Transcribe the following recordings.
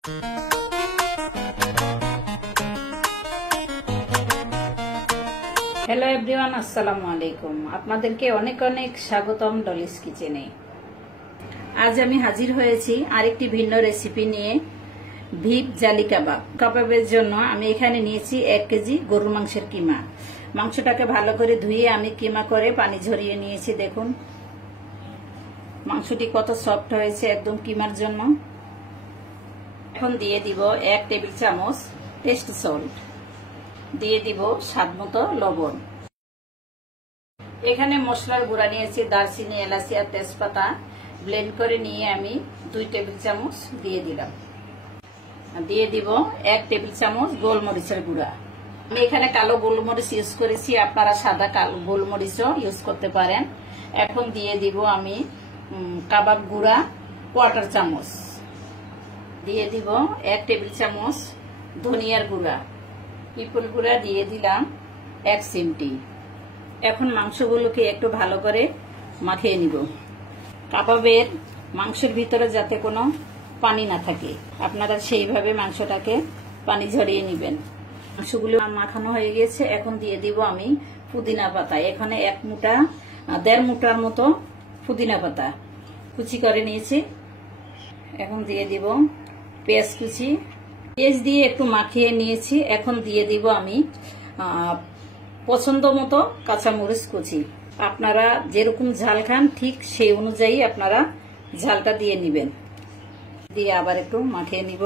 Hello everyone, আসসালামু আলাইকুম। আপনাদেরকে অনেক অনেক স্বাগতম ডলিস কিচেনে। আজ আমি হাজির হয়েছি আরেকটি ভিন্ন রেসিপি নিয়ে, ভিপ জালি কাবাব। কাবাবের জন্য আমি এখানে নিয়েছি 1 কেজি গরুর মাংসের কিমা। মাংসটাকে ভালো করে ধুয়ে আমি কিমা করে পানি ঝরিয়ে নিয়েছি। দেখুন মাংসটি কত সফট হয়েছে একদম কিমার জন্য। এখন দিয়ে দিব 1 টেবিল চামচ টেস্ট সল্ট, দিয়ে দিব স্বাদ মতো লবণ। এখানে মশলার গুঁড়া নিয়েছি দারচিনি, এলাচি আর তেজপাতা ব্লেন্ড করে নিয়ে আমি 2 টেবিল চামচ দিয়ে দিলাম। দিয়ে দিব 1 টেবিল চামচ গোলমরিচের গুঁড়া। আমি এখানে কালো গোলমরিচ ইউজ করেছি, আপনারা সাদা গোলমরিচও ইউজ করতে পারেন। এখন দিয়ে দিব আমি কাবাব গুঁড়া 1/4 চামচ, দিয়ে দিব 1 টেবিল চামচ ধনিয়ার গুঁড়া, পিপল গুঁড়া দিয়ে দিলাম 1 চিমটি। এখন মাংসগুলোকে একটু ভালো করে মাখিয়ে নিব। কাবাবের মাংসের ভিতরে যাতে কোনো পানি না থাকে, আপনারা সেইভাবে মাংসটাকে পানি ঝরিয়ে নেবেন। মাংসগুলো মাখানো হয়ে গেছে। এখন দিয়ে দিব আমি পুদিনা পাতা। এখানে 1.5 মুঠার মতো পুদিনা পাতা কুচি করে নিয়েছি। এখন দিয়ে দিব পেঁয়াজ কুচি, পেঁয়াজ দিয়ে একটু মাখিয়ে নিয়েছি। এখন দিয়ে দিব আমি পছন্দ মতো কাঁচামরিচ কুচি। আপনারা যেরকম ঝাল খান ঠিক সেই অনুযায়ী আপনারা ঝালটা দিয়ে নেবেন। দিয়ে আবার একটু মাখিয়ে নিব।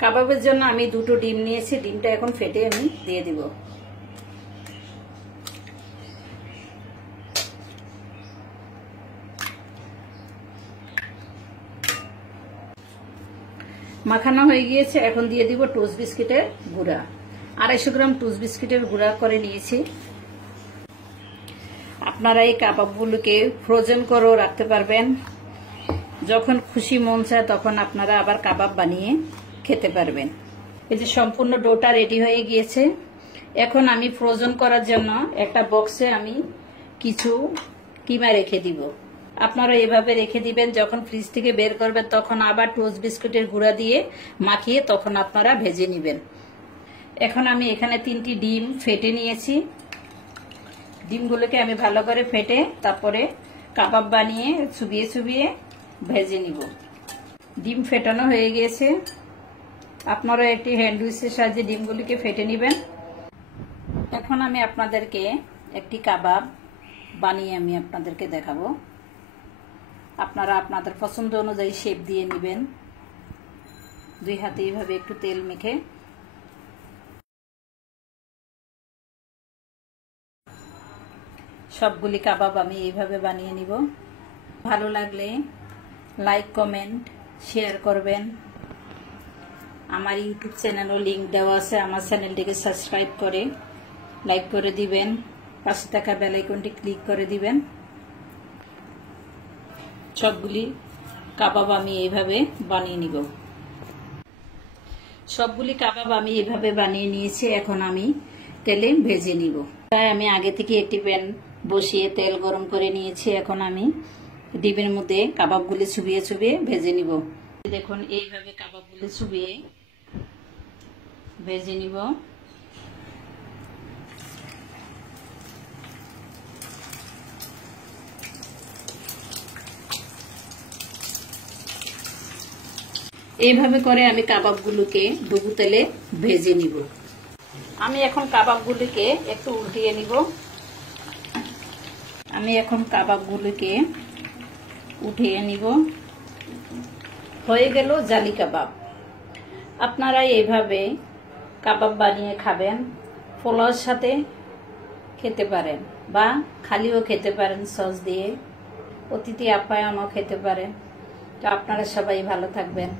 কাবাবের জন্য আমি 2টো ডিম নিয়েছি, ডিমটা এখন ফেটে আমি দিয়ে দিব। মাখানো হয়ে গিয়েছে। এখন দিয়ে দিব টোস্ট বিস্কিটের গুঁড়া। 250 গ্রাম টোস্ট বিস্কিটের গুঁড়া করে নিয়েছি। আপনারা এই কাবাবগুলোকে ফ্রোজেন করেও রাখতে পারবেন। যখন খুশি মন চায় তখন আপনারা আবার কাবাব বানিয়ে খেতে পারবেন। এই যে সম্পূর্ণ ডোটা রেডি হয়ে গিয়েছে। এখন আমি ফ্রোজেন করার জন্য একটা বক্সে আমি কিছু কিমা রেখে দিব। আপনারা এভাবে রেখে দিবেন, যখন ফ্রিজ থেকে বের করবেন তখন আবার টোস্ট বিস্কুটের গুঁড়া দিয়ে মাখিয়ে তখন আপনারা ভেজে নেবেন। এখন আমি এখানে 3টি ডিম ফেটে নিয়েছি। ডিমগুলোকে আমি ভালো করে ফেটে তারপরে কাবাব বানিয়ে চুবিয়ে চুবিয়ে ভেজে নিব। ডিম ফেটানো হয়ে গিয়েছে। আপনারা একটি হ্যান্ড উইচের সাহায্যে ডিমগুলিকে ফেটে নেবেন। এখন আমি আপনাদেরকে একটি কাবাব বানিয়ে আমি আপনাদেরকে দেখাবো। আপনারা আপনাদের পছন্দ অনুযায়ী শেপ দিয়ে নেবেন। 2 হাতে এইভাবে একটু তেল মেখে সবগুলি কাবাব আমি এইভাবে বানিয়ে নিব। ভালো লাগলে লাইক, কমেন্ট, শেয়ার করবেন। আমার ইউটিউব চ্যানেলও লিংক দেওয়া আছে, আমার চ্যানেলটিকে সাবস্ক্রাইব করে লাইক করে দিবেন। পাশে থাকা বেল আইকনটি ক্লিক করে দিবেন। সবগুলি কাবাব আমি এইভাবে বানিয়ে নিব। সবগুলি কাবাব আমি এইভাবে বানিয়ে নিয়েছি। এখন আমি তেলে ভেজে নিব। তাই আমি আগে থেকে একটি প্যান বসিয়ে তেল গরম করে নিয়েছি। এখন আমি ডিমের মধ্যে কাবাবগুলি চুবিয়ে চুবিয়ে ভেজে নিব। দেখুন এইভাবে কাবাবগুলি চুবিয়ে ভেজে নিব। এইভাবে করে আমি কাবাবগুলোকে ডুবো তেলে ভেজে নিব। আমি এখন কাবাবগুলোকে একটু উল্টিয়ে নিব। আমি এখন কাবাবগুলোকে উঠিয়ে নিব। হয়ে গেল জালি কাবাব। আপনারা এইভাবে কাবাব বানিয়ে খাবেন। পোলাওর সাথে খেতে পারেন বা খালিও খেতে পারেন, সস দিয়ে অতিথি আপ্যায়নও খেতে পারেন। তো আপনারা সবাই ভালো থাকবেন।